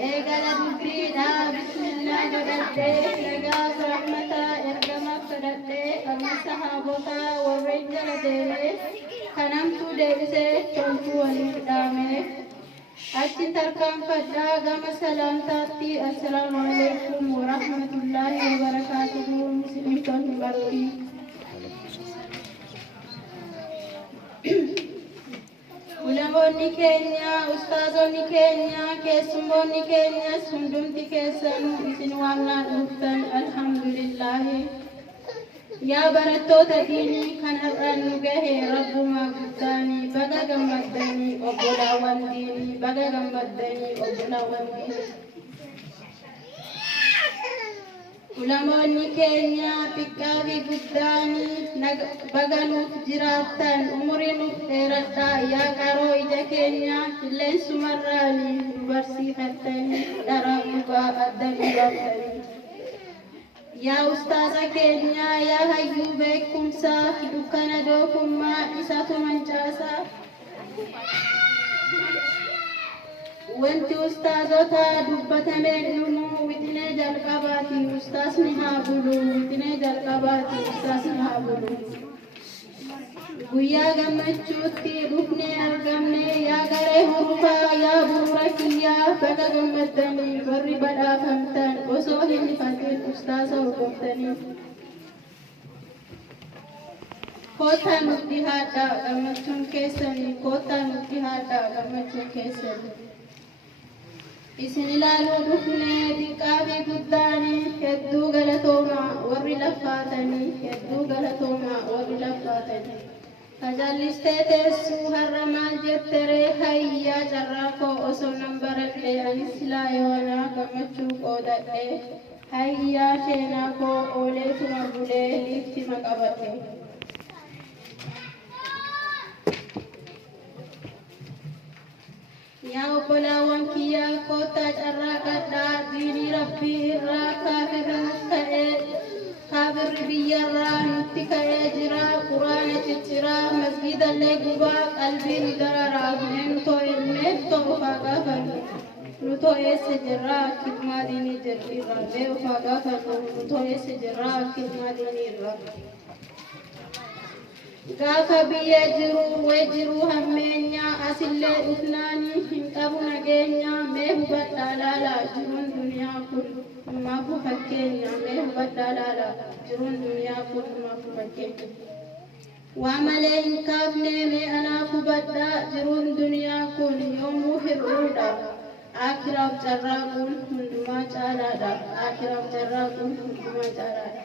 إيجالا دبينا بسم الله بدأتي لقاف رحمة إرقما فدأتي المسحابوتا والرجل ديني كنمتو ديبسي تلتو والإقدامي أتي تركم فدا قام سلام تاتي السلام عليكم ورحمة الله وبركاته مسلمين بركي Ulamoonni keenya, ustaazonni keenya, keessummoonni keenya hundumti keessanuu isin waamnaan dhuftan alhamdulillah. Yaa barattoota diinii kan har'aan nu gahe rabbumaa guddaanii baga gammaddanii obbolaawwan diinii baga gammaddanii obbolaawwan diinii. Ulamoonni keenya xiqqaa fi guddaanii baga nuuf jiraattan umurii nuuf dheeradhaa yaa qaroo ija keenya qilleensumarraanii nu barsiifattanii dharaa dhugaa adda nu baaftanii. Yaa ustaaza keenya yaa hayyuu beekumsaa dukkana doofummaa isatu mancaasaa. Wanti ustaazota dubbatamee dhumu wixinee jalqabaati ustaasni haa bulu wixinee jalqabaati ustaasni haa bulu. Guyyaa gammachuutti dhufnee argamne yaa garee hurufaa yaa bu'uura kiyyaa baga gammaddanii warri badhaafamtan osoo hin ifatin ustaasa hordoftanii. Kootaa nutti haadhaa gammachuun keessanii kootaa nutti haadhaa gammachuun keessanii. Isin ilaaluu dhufnee xiqqaa fi guddaanii hedduu galatoomaa warri laffaatanii hedduu galatoomaa warri laffaatanii. Tajallistee teessuu har'a maal jetteree hayyaa carraa koo osoo nan baradhee anis silaa yoonaa gammachuu qoodadhee hayyaa sheenaa koo ooleetuma bulee liiftima qabadhe. Yaa obbolaawwan kiyyaa kootaa carraa gadhaa diinii rabbii irraa kaafirri biyyarraa nutti ka'ee jira quraana cicciraa masgiidallee gubaa qalbiin dararaa nutoo ofaa gaafannu nutoo eessa jirraa akkilmaa diinii jirrirra mee ofaa gaafannu nutoo eessa jirraa akkilmaa diiniirra. Gaafa biyya jiru hammeenyaa asillee dhufnaanii hin qabu nageenyaa mee hubadhaa laalaa jiruun duniyaa kun numaafu fakkeenya mee hubadhaa laalaa jiruun duniyaa kun numaafu fakkeenya. Waa malee hin kaafne mee anaaf hubadhaa jiruun duniyaa kun yoomuu hir'uudha. Akiraaf carraaquun hundumaa caalaadha. Akiraaf carraaquun hundumaa caalaadha.